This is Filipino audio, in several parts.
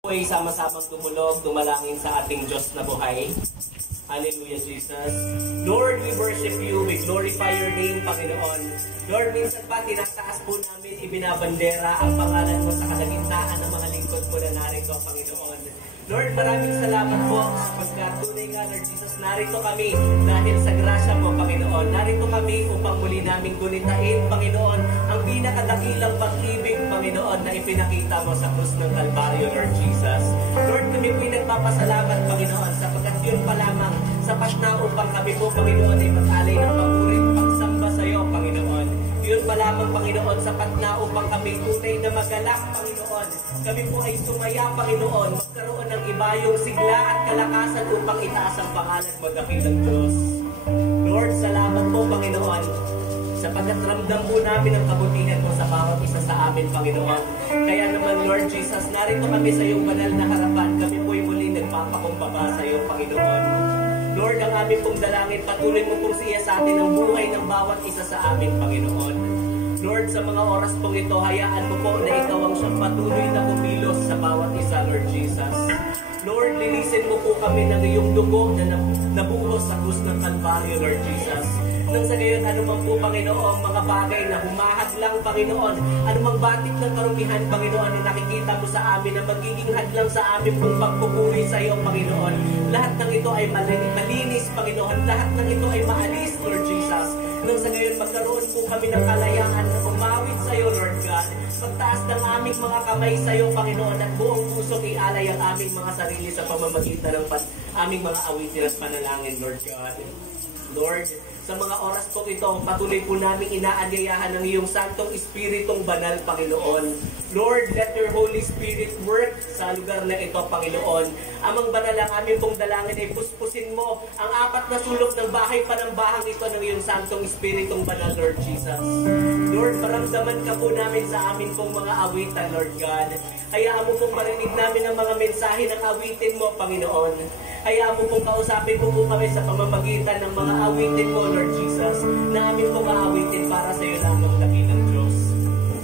Ay sama-samang tumulog, tumalangin sa ating Diyos na buhay. Hallelujah, Jesus. Lord, we worship you. We glorify your name, Panginoon. Lord, minsan pa tinataas po namin, ibinabandera ang pangalan mo sa kalagitnaan ng mga lingkod mo na narito, Panginoon. Lord, maraming salamat po sapagkat tunay nga, Lord Jesus, narito kami dahil sa grasya mo, Panginoon. Narito kami upang muli namin gunitain, Panginoon, ang pinakadakilang pag-ibig, Panginoon, na ipinakita mo sa krus ng Kalbaryo, Lord Jesus. Lord, kami po'y nagpapasalamat, Panginoon, sapagkat yun pa lamang sapat na upang kami po, Panginoon, ay mag-alay ng pagurit, pagsamba sa iyo, Panginoon. Yun pa lamang, Panginoon, sapat na upang kami tunay na magalak, Panginoon. Kami po ay sumaya, Panginoon, magkaroon ng ibayong sigla at kalakasan upang itaas ang pangalan mo, dakilang Diyos. Lord, salamat po, Panginoon, sapagkat ramdam po namin ang kabutihan mo sa bawat isa sa amin, Panginoon. Kaya naman, Lord Jesus, narito kami sa iyong banal na harapan. Kami po'y muli nagpapakumbaba sa iyo, Panginoon. Lord, ang aming pong dalangin, patuloy mo pong siya sa atin ang buhay ng bawat isa sa amin, Panginoon. Lord, sa mga oras pong ito, hayaan mo po na ikaw ang siyang patuloy na kumilos sa bawat isa, Lord Jesus. Lord, linisin mo po kami ng iyong dugo na nabuhos sa krus ng Kalbaryo, Lord Jesus. Nang sa gayon, anumang po, Panginoon, mga bagay na humahadlang, Panginoon, anumang batik ng karumihan, Panginoon, na nakikita mo sa amin na magiging hadlang sa amin pong pagpupuri sa iyo, Panginoon. Lahat ng ito ay malinis, Panginoon. Lahat ng ito ay maalis, Lord Jesus. Nang sa gayon, magkaroon po kami ng kalayaan na umawit sa iyo, Lord God. Pagtaas ng aming mga kamay sa iyo, Panginoon, at buong pusong ialay ang aming mga sarili sa pamamagitan ng aming mga awitin at panalangin, Lord God. Lord, sa mga oras po ito, patuloy po namin inaanyayahan ng iyong Santong Espiritong Banal, Panginoon. Lord, let your Holy Spirit work sa lugar na ito, Panginoon. Amang banal ang aming pong dalangin ay puspusin mo ang apat na sulok ng bahay panambahang ito ng iyong Santong Espiritong Banal, Lord Jesus. Lord, maramdaman ka po namin sa amin pong mga awitan, Lord God. Hayaan mo pong marinig namin ang mga mensahe ng awitin mo, Panginoon. Hayaan mo pong kausapin mo po kami sa pamamagitan ng mga awitin mo, Lord Jesus, na amin pong aawitin para sa iyo lamang, dakilang Diyos.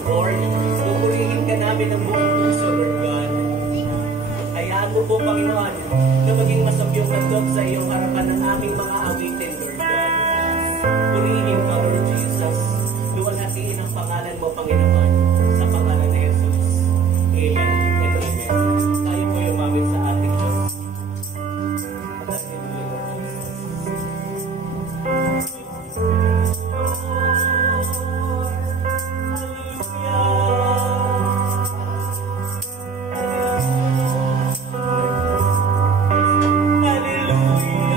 Lord, pupurihin ka namin ng buong puso, Lord God. Hayaan mo po, Panginoon, na maging masamyong handog sa iyong harapan ng aming mga awitin, Lord God. Purihin ka, Lord Jesus. Luwalhatiin ang pangalan mo, Panginoon, sa pangalan ni Jesus. Amen and amen. Tayo po umawit sa ating Diyos. Hallelujah.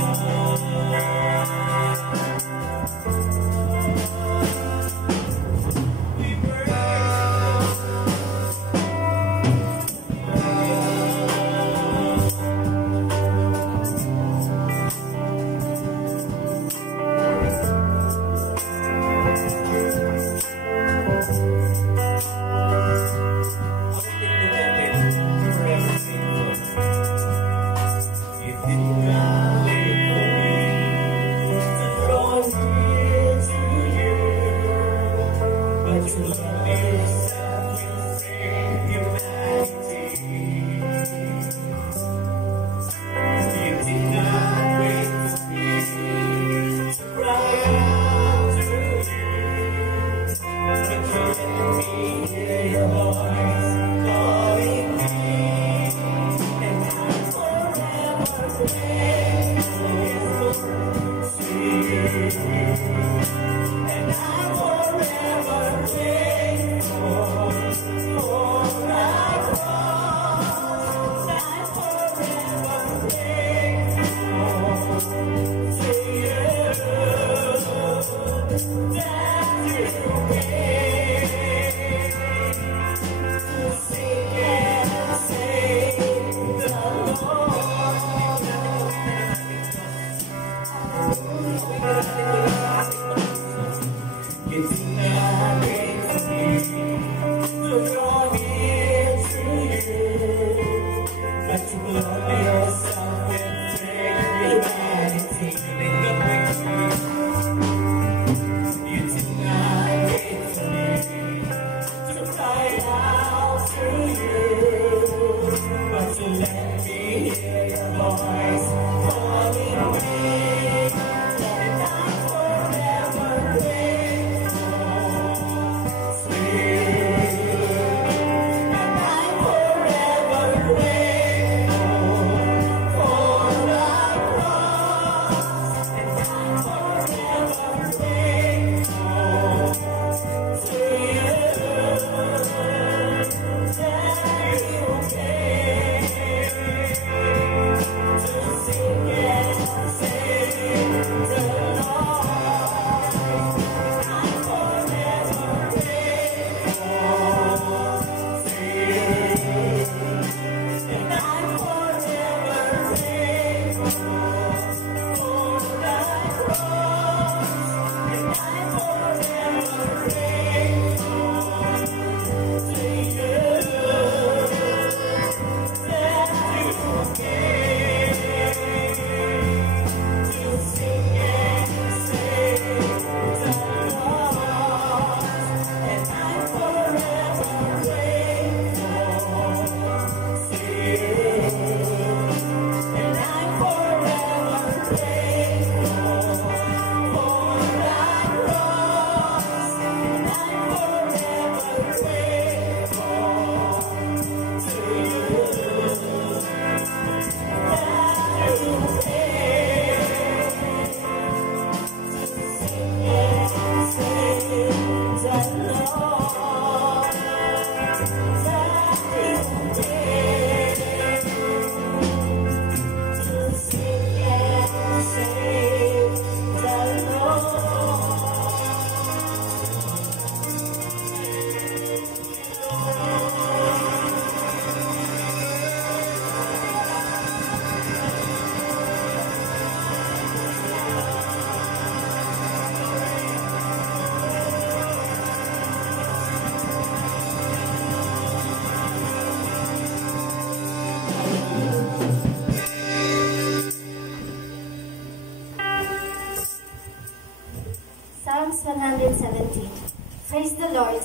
Praise the Lord,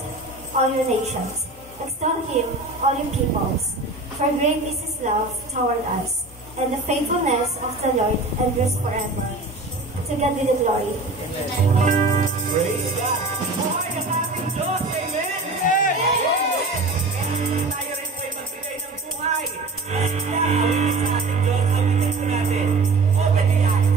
all you nations. Extol him, all you peoples. For great is his love toward us, and the faithfulness of the Lord endures forever. To God be the glory. Amen. Praise God. Buhay ang ating Diyos. Amen. Amen. Tayo rin po ay magbigay ng buhay. Kaya awitin sa ating Diyos. Awitin po natin. Open the eyes.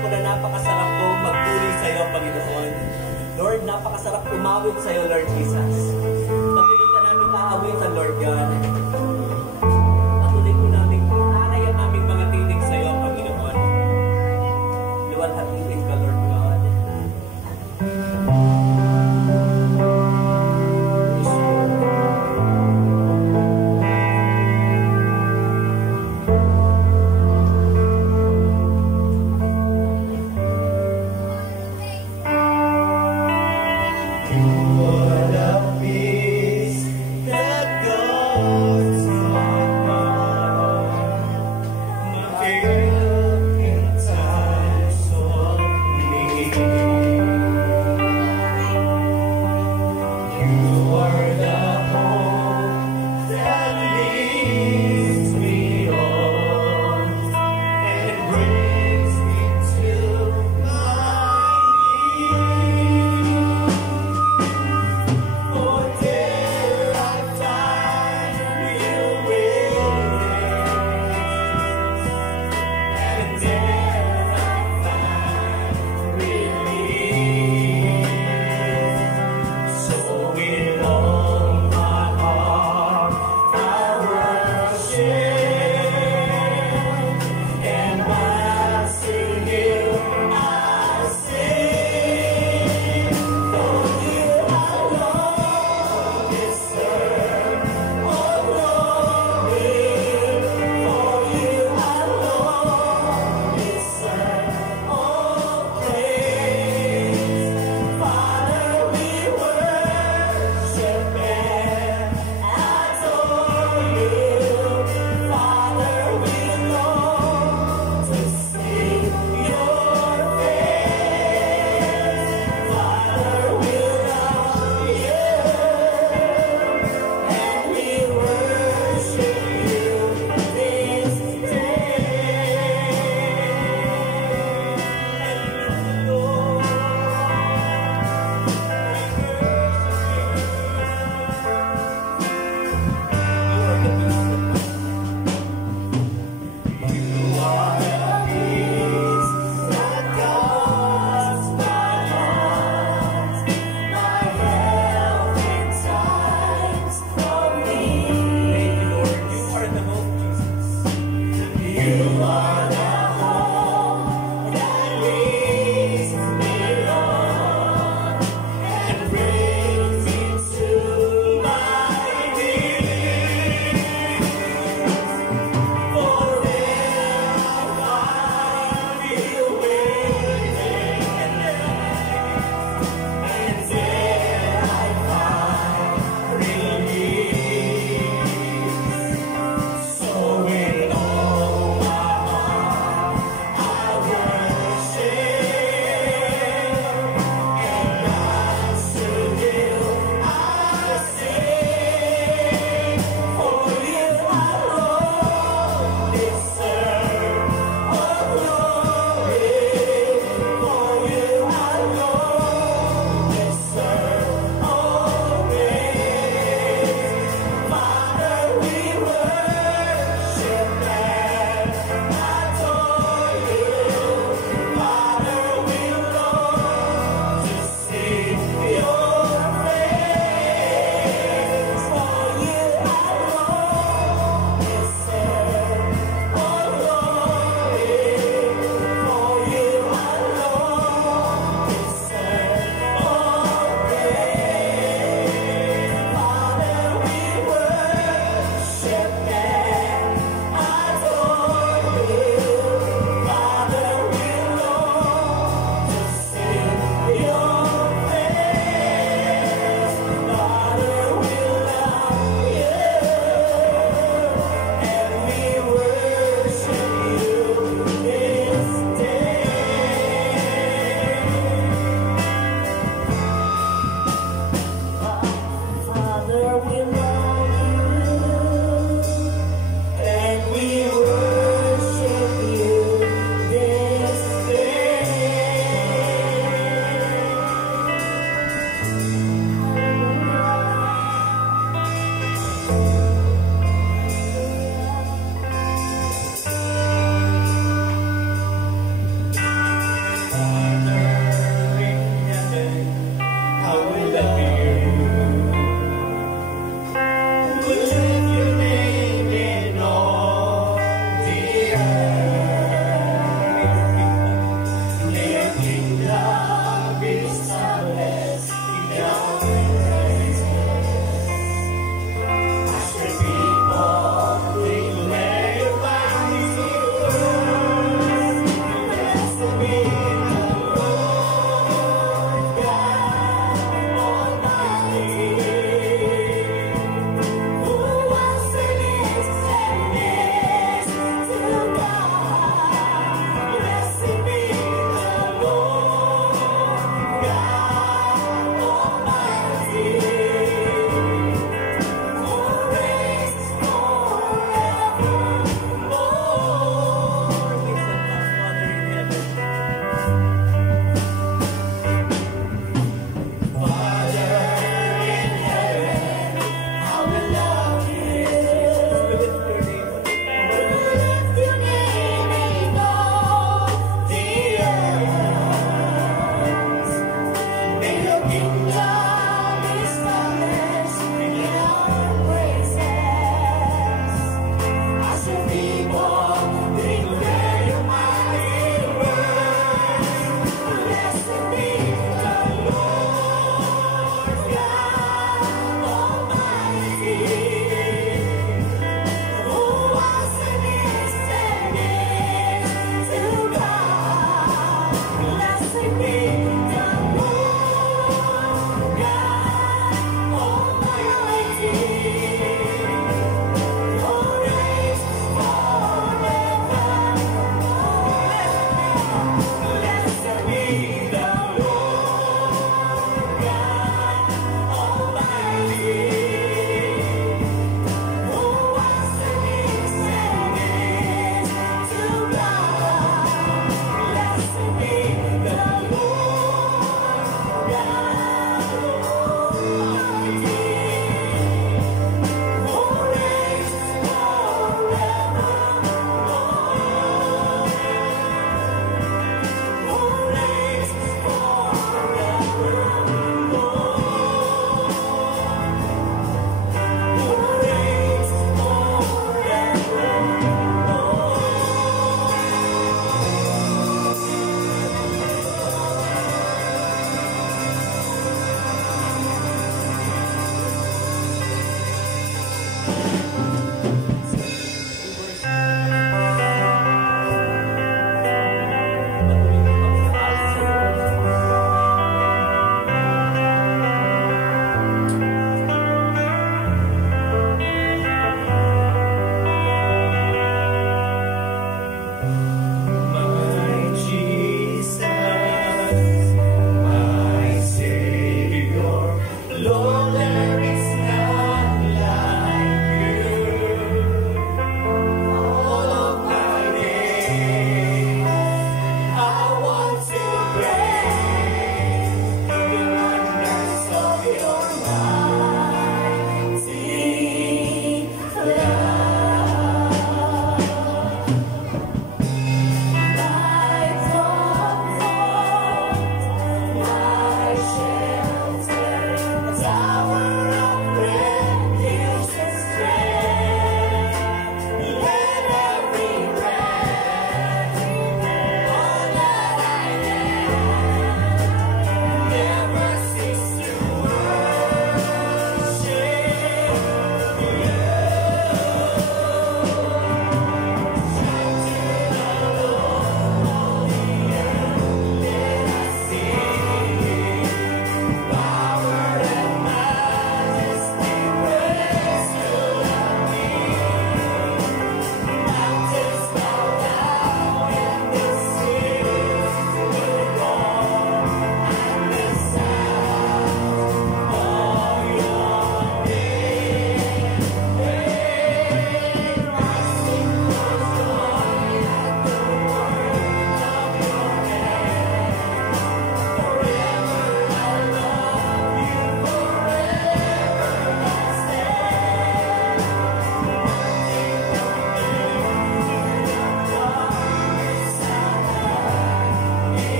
ko na napakasarap po magpuri sa iyo, Panginoon. Lord, napakasarap umawit sa iyo, Lord Jesus. Patuloy ka namin aawitan, Lord God. Patuloy ko namin alay ang aming mga tinig sa iyo, Panginoon. Luwalhatiin ka, Lord God. What a peace that goes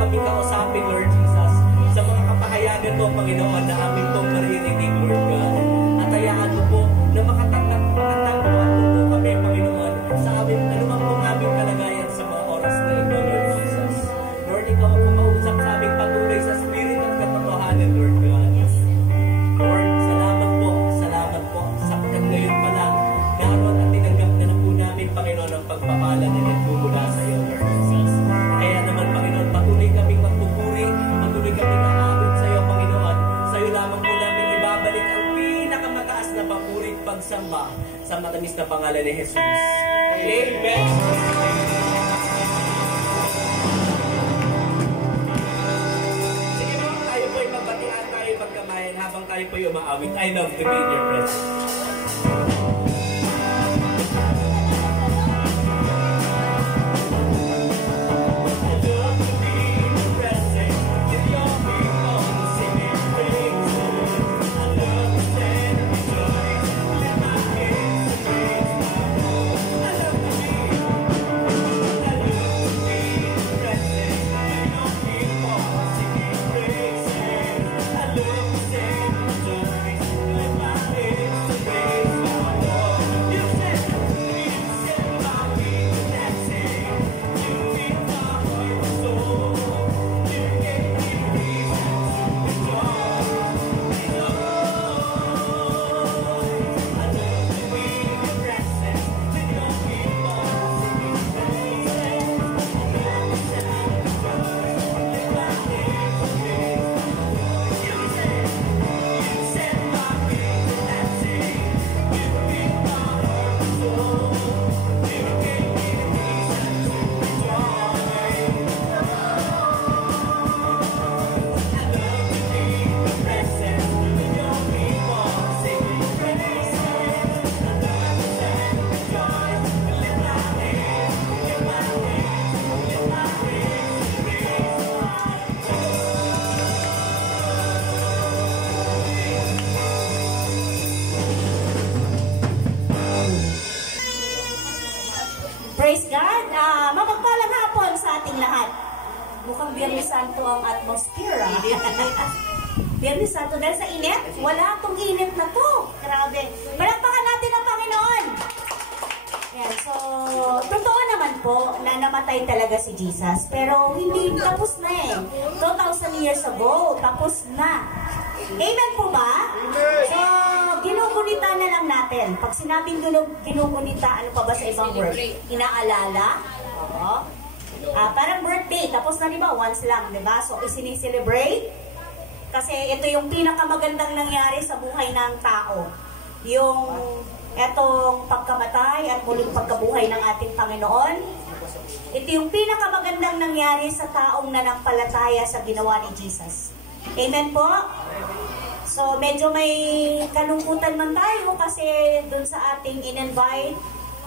kami kausapin, Lord Jesus, sa mga kapahayagan mo, Panginoon, na aming pong maririnig, Lord God. At hayaan mo po na makatagpuan mo po kami, Panginoon, sa aming anumang pong aming kalagayan sa mga oras na ito, Lord Jesus. Lord, ikaw ang kumausap sa aming patuloy sa spirit at katotohanan, Lord God. Lord, salamat po, sapagkat ngayon pa lang, naroon at tinanggap na po namin, Panginoon, ang pagpapala na nagmumula sa iyo, Lord Jesus. Kaya naman, Panginoon, patuloy kaming magpupuri, patuloy kaming aawit sa iyo, Panginoon. Sa iyo lamang po namin ibabalik ang pinakamataas na papuri at pagsamba sa matamis na pangalan ni Jesus. Amen. Sige mo, tayo po'y magbatian, tayo pagkamayan habang tayo po'y umaawit. I love to be in your presence. Praise God! Mapagpalang hapon sa ating lahat. Mukhang Biyernes Santo ang atmosphere. Biyernes Santo dahil sa init, wala itong init na to. Grabe. Palakpakan natin ang Panginoon. Yan, so, totoo naman po na namatay talaga si Jesus. Pero hindi tapos na eh. 2,000 years ago, tapos na. Amen po ba? So, ginugunita na lang natin. Pag sinabing ginugunita, ano pa ba sa ibang word? Inaalala? Oo. Parang birthday, tapos na diba? Once lang, diba? So, isinicelebrate. Kasi ito yung pinakamagandang nangyari sa buhay ng tao. Yung etong pagkamatay at muling pagkabuhay ng ating Panginoon. Ito yung pinakamagandang nangyari sa taong nanampalataya sa ginawa ni Jesus. Amen po? So, medyo may kalungkutan man tayo kasi dun sa ating in-invite,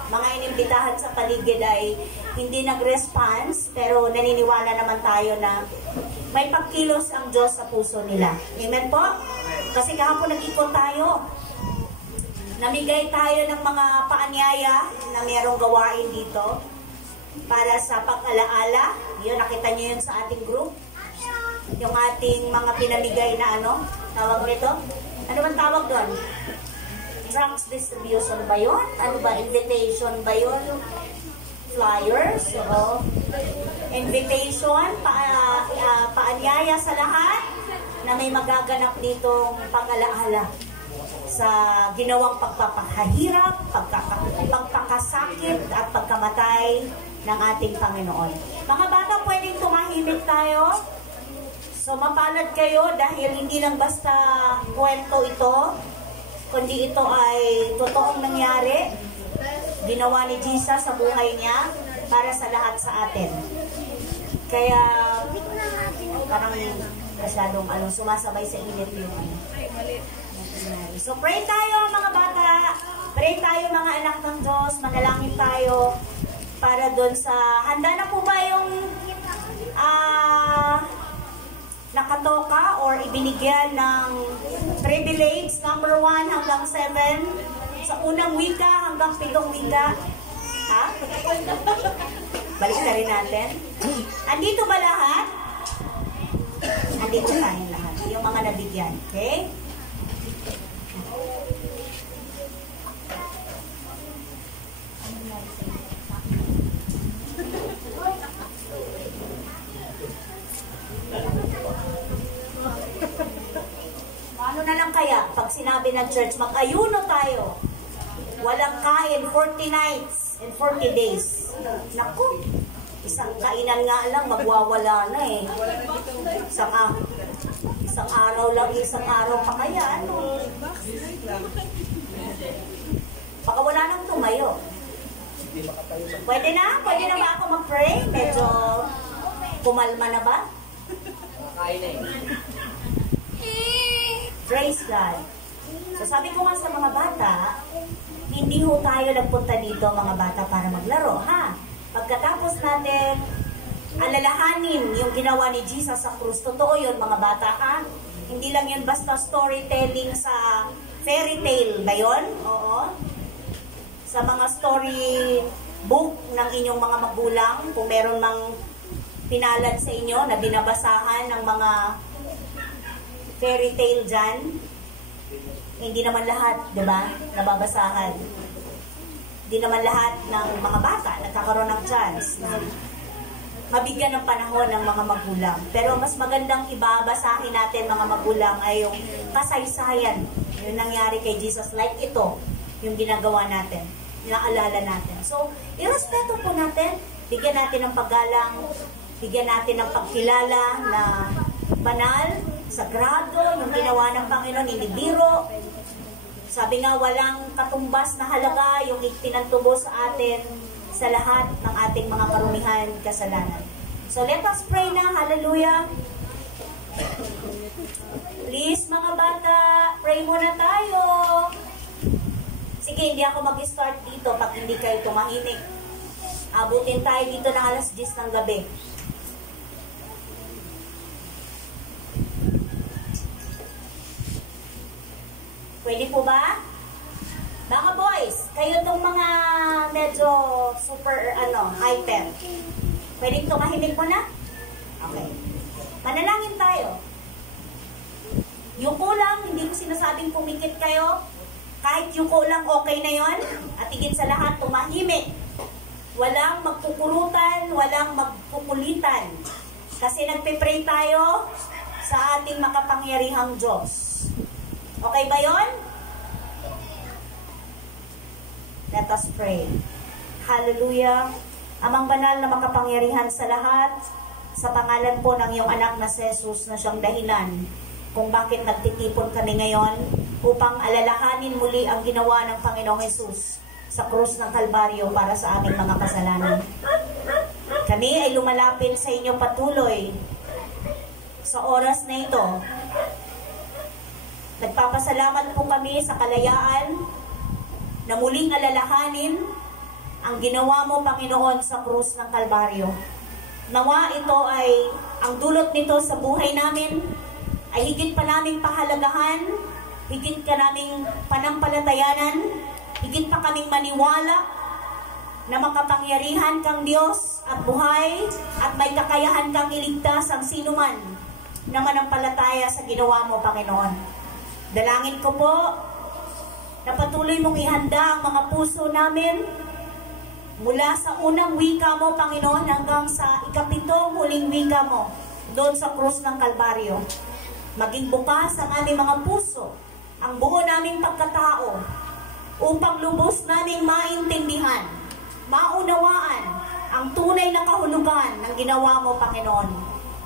mga inimbitahan sa paligid ay hindi nag-response, pero naniniwala naman tayo na may pagkilos ang Diyos sa puso nila. Amen po? Kasi kahapon nag-ikot tayo. Namigay tayo ng mga paanyaya na mayroong gawain dito para sa pag-alaala. Yun, nakita niyo yun sa ating group. Yung ating mga pinamigay na ano, tawag nito? Ano man tawag doon? Trunks distribution ba yun? Ano ba? Invitation ba yun? Flyers? So, invitation, paanyaya sa lahat na may magaganap ditong pag-alaala sa ginawang pagpapahirap, pagpapakasakit at pagkamatay ng ating Panginoon. Mga bata, pwedeng tumahimik tayo. So, mapalad kayo dahil hindi lang basta kwento ito, kundi ito ay totoong nangyari. Ginawa ni Jesus sa buhay niya para sa lahat sa atin. Kaya, parang masyadong sumasabay sa init yung So, pray tayo mga bata. Pray tayo mga anak ng Diyos. Manalangin tayo para doon sa... Handa na po ba yung nakatoka or ibinigyan ng privilege number 1 hanggang 7 sa unang wika hanggang 7 wika? Ha? Balik na rin natin. Andito ba lahat? nandito tayong lahat. Yung mga nabigyan. Okay? Ano na lang kaya pag sinabi ng church, mag-ayuno tayo. Walang kain, 40 nights and 40 days. Naku, isang kainan nga lang, magwawala na eh. Isang araw lang, isang araw pa kaya, ano? Baka wala nang tumayo. Pwede na? Pwede na ba ako mag-pray? Medyo kumalma na ba? Kain na eh. Praise God. So sabi ko nga sa mga bata, hindi ho tayo nagpunta dito mga bata para maglaro, ha? Pagkatapos natin alalahanin yung ginawa ni Jesus sa krus, totoo yun mga bata, ha? Hindi lang yun basta storytelling sa fairy tale ba yun? Oo. Sa mga story book ng inyong mga magulang, kung meron mang pinalad sa inyo na binabasahan ng mga fairy tale dyan, hindi naman lahat, di ba, nababasahan. Hindi naman lahat ng mga bata nagkakaroon ng chance na mabigyan ng panahon ng mga magulang. Pero mas magandang ibabasahin natin mga magulang ay yung kasaysayan, yung nangyari kay Jesus, like ito, yung ginagawa natin, inaalala natin. So, irespeto po natin, bigyan natin ng paggalang, bigyan natin ng pagkilala na banal, sagrado, yung ginawa ng Panginoon, hindi biro. Sabi nga, walang katumbas na halaga yung itinantubo sa atin sa lahat ng ating mga karumihan, kasalanan. So, let us pray na. Hallelujah. Please, mga bata, pray muna tayo. Sige, hindi ako mag-start dito pag hindi kayo tumahimik. Abutin tayo dito ng alas 10 ng gabi. Pwede po ba? Mga boys, kayo itong mga medyo super, hyper. Pwede tumahimik mo na? Okay. Manalangin tayo. Yuko lang, hindi ko sinasabing pumikit kayo. Kahit yuko lang, okay na yon. At higit sa lahat, tumahimik. Walang magkukurutan, walang magkukulitan. Kasi nagpe-pray tayo sa ating makapangyarihang Diyos. Okay ba yon? Let us pray. Hallelujah. Amang banal na makapangyarihan sa lahat, sa pangalan po ng iyong anak na si Jesus na siyang dahilan kung bakit nagtitipon kami ngayon upang alalahanin muli ang ginawa ng Panginoong Jesus sa krus ng Kalbaryo para sa aming mga kasalanan. Kami ay lumalapit sa inyo patuloy sa oras na ito. Nagpapasalamat po kami sa kalayaan na muling alalahanin ang ginawa mo, Panginoon, sa krus ng Kalbaryo. Nawa ito ay, ang dulot nito sa buhay namin, ay higit pa naming pahalagahan, higit ka naming panampalatayanan, higit pa kaming maniwala na makapangyarihan kang Diyos at buhay at may kakayahan kang iligtas ang sinuman na manampalataya sa ginawa mo, Panginoon. Dalangin ko po na patuloy mong ihanda ang mga puso namin mula sa unang wika mo, Panginoon, hanggang sa ikapitong huling wika mo doon sa krus ng Kalbaryo. Maging bukas ang aming mga puso, ang buo naming pagkatao, upang lubos naming maintindihan, maunawaan ang tunay na kahulugan ng ginawa mo, Panginoon.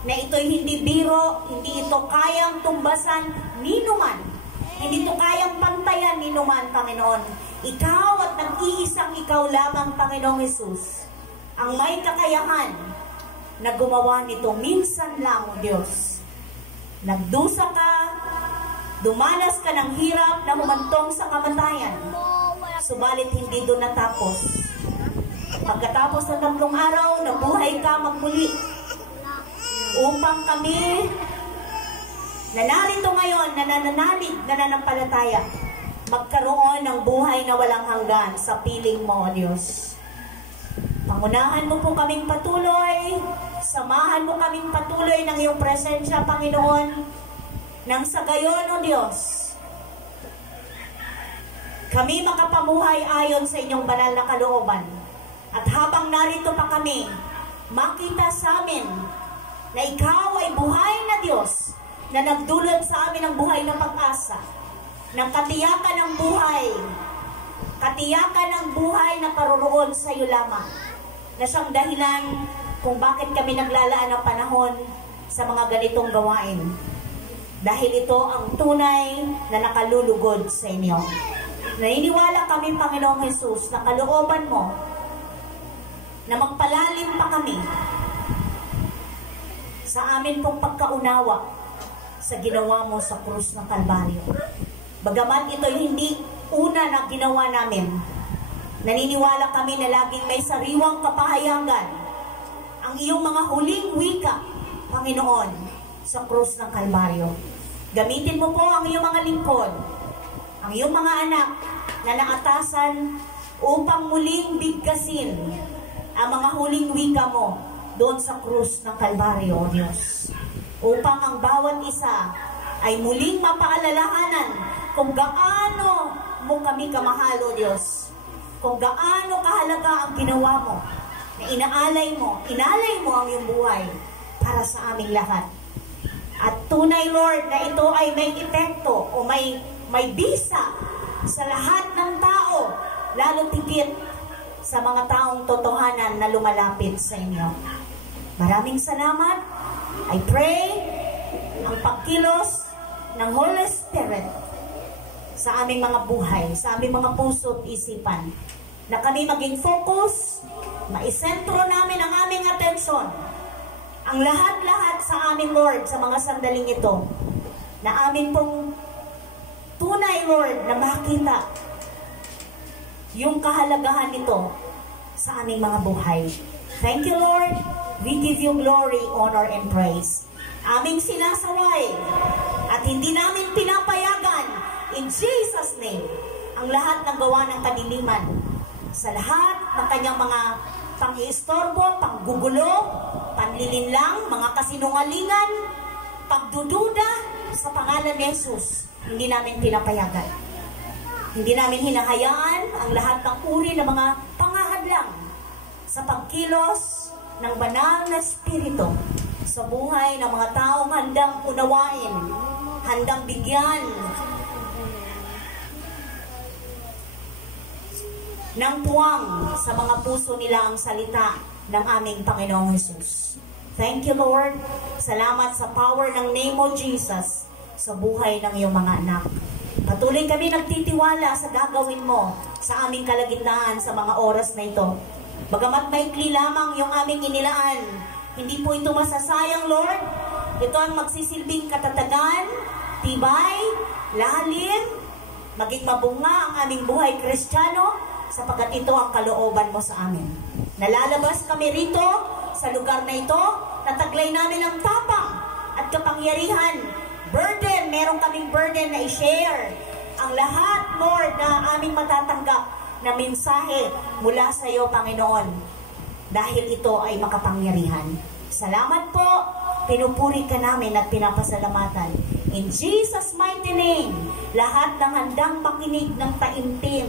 Na ito'y hindi biro, hindi ito kayang tumbasan ni numan. Hindi ito kayang pantayan ni numan, Panginoon. Ikaw at nag-iisang ikaw lamang, Panginoong Jesus, ang may kakayahan na gumawa nito minsan lang, O Diyos. Nagdusa ka, dumanas ka ng hirap na humantong sa kamatayan, subalit hindi doon natapos. Pagkatapos ng 3 araw, nabuhay ka magmuli upang kami na narito ngayon, na nananalig, nananampalataya, magkaroon ng buhay na walang hanggan sa piling mo, O Diyos. Pangunahan mo po kaming patuloy, samahan mo kaming patuloy ng iyong presensya, Panginoon, nang sa gayon, O Diyos, kami makapamuhay ayon sa inyong banal na kalooban. At habang narito pa kami, makita sa amin na ikaw ay buhay na Diyos na nagdulot sa amin ng buhay na pag-asa, ng katiyakan ng buhay na paroroon sa iyo lamang, na siyang dahilan kung bakit kami naglalaan ng panahon sa mga ganitong gawain. Dahil ito ang tunay na nakalulugod sa inyo. Naniniwala kami, Panginoong Jesus, na kalooban mo na magpalalim pa kami sa amin pong pagkaunawa sa ginawa mo sa krus ng Kalbaryo. Bagamat ito hindi una na ginawa namin, naniniwala kami na laging may sariwang kapahayagan ang iyong mga huling wika, Panginoon, sa krus ng Kalbaryo. Gamitin mo po ang iyong mga lingkod, ang iyong mga anak na naatasan upang muling bigkasin ang mga huling wika mo doon sa krus ng Kalbaryo, O Diyos. Upang ang bawat isa ay muling mapaalalahanan kung gaano mo kami kamahal, O Diyos. Kung gaano kahalaga ang ginawa mo, na inalay mo ang iyong buhay para sa aming lahat. At tunay, Lord, na ito ay may epekto o may bisa sa lahat ng tao, lalo tigit sa mga taong totohanan na lumalapit sa inyo. Maraming salamat. I pray ang pagkilos ng Holy Spirit sa aming mga buhay, sa aming mga puso at isipan, na kami maging focus, maisentro namin ang aming atensyon, ang lahat-lahat sa aming Lord sa mga sandaling ito, na amin pong tunay, Lord, na makita yung kahalagahan nito sa aming mga buhay. Thank you, Lord. We give you glory, honor, and praise. Aming sinasaway at hindi namin pinapayagan in Jesus' name ang lahat ng gawa ng kadiliman sa lahat ng kanyang mga pang-iistorbo, panggugulo, panlilinlang, mga kasinungalingan, pagdududa sa pangalan ni Jesus. Hindi namin pinapayagan. Hindi namin hinahayaan ang lahat ng uri ng mga pangahadlang sa pagkilos ng banal na Espiritu sa buhay ng mga taong handang unawain, handang bigyan ng puwang sa mga puso nila ang salita ng aming Panginoong Jesus. Thank you, Lord. Salamat sa power ng name of Jesus sa buhay ng iyong mga anak. Patuloy kami nagtitiwala sa gagawin mo sa aming kalagitnaan sa mga oras na ito. Bagamat maikli lamang yung aming inilaan, hindi po ito masasayang, Lord. Ito ang magsisilbing katatagan, tibay, lalim, maging mabunga ang aming buhay Kristiyano, sapagkat ito ang kalooban mo sa amin. Nalalabas kami rito, sa lugar na ito, nataglay namin ang tapang at kapangyarihan. Burden, meron kaming burden na i-share. Ang lahat, Lord, na aming matatanggap na mensahe mula sa iyo, Panginoon. Dahil ito ay makapangyarihan. Salamat po, pinupuri ka namin at pinapasalamatan. In Jesus' mighty name, lahat ng handang makinig ng taimtim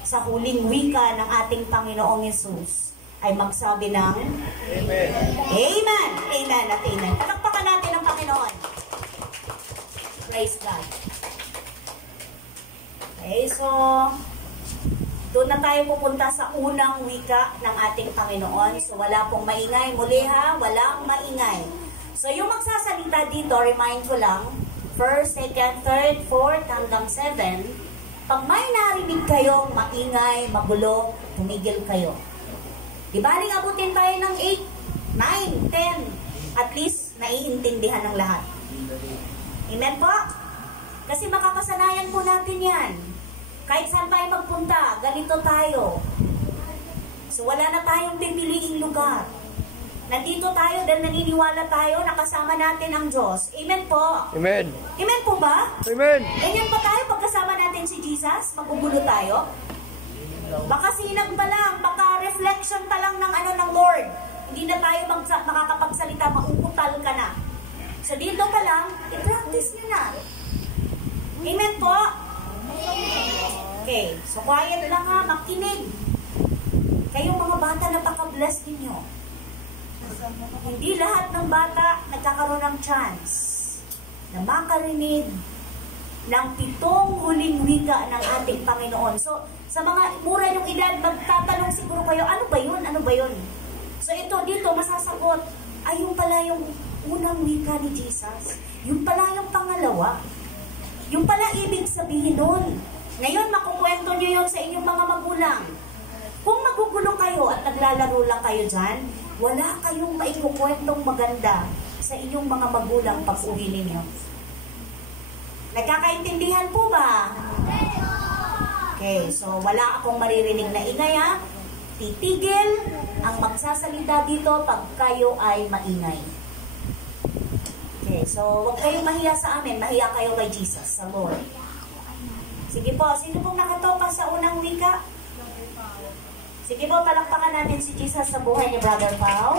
sa huling wika ng ating Panginoong Yesus ay magsabi ng Amen. Amen. Amen at amen. Palakpakan natin ang Panginoon. Praise God. Okay, so doon na tayo pupunta sa unang wika ng ating Panginoon. So wala pong maingay. Muli ha, walang maingay. So yung magsasalita dito, remind ko lang, 1st, 2nd, 3rd, 4th, hanggang 7, pag may narinig kayong maingay, magulo, tumigil kayo. Di ba, abutin tayo ng 8, 9, 10, at least naiintindihan ng lahat. Amen po? Kasi makakasanayan po natin yan. Kahit saan tayo magpunta, ganito tayo. So wala na tayong pipiliing lugar. Nandito tayo dahil naniniwala tayo na kasama natin ang Diyos. Amen po? Amen. Amen po ba? Amen. Ganyan pa tayo pagkasama natin si Jesus? Magugulo tayo? Baka sinag pa lang, baka reflection pa lang ng ng Lord. Hindi na tayo makakapagsalita, mauutal ka na. So dito pa lang, i-practice nyo na. Amen po? Okay, so quiet lang ha, makinig. Kayong mga bata, napaka-bless ninyo. Hindi lahat ng bata nagkakaroon ng chance na makarinig ng 7 huling wika ng ating Panginoon. So, sa mga mura yung edad, magtatanong siguro kayo, ano ba yun? Ano ba yun? So, ito dito, masasagot, ay yung pala yung unang wika ni Jesus. Yung pala yung pangalawa. Yung pala ibig sabihin nun. Ngayon, makukwento nyo yun sa inyong mga magulang. Kung magugulo kayo at naglalaro lang kayo dyan, wala kayong maikukwentong maganda sa inyong mga magulang pag-uwi ninyo. Nagkakaintindihan po ba? Okay, so wala akong maririnig na ingay ha. Titigil ang magsasalita dito pag kayo ay maingay. Okay, so huwag kayong mahiya sa amin. Mahiya kayo kay Jesus, sa Lord. Sige po, sino pong nakatoka sa unang wika? Sige po, palakpakan natin si Jesus sa buhay ni Brother Pao.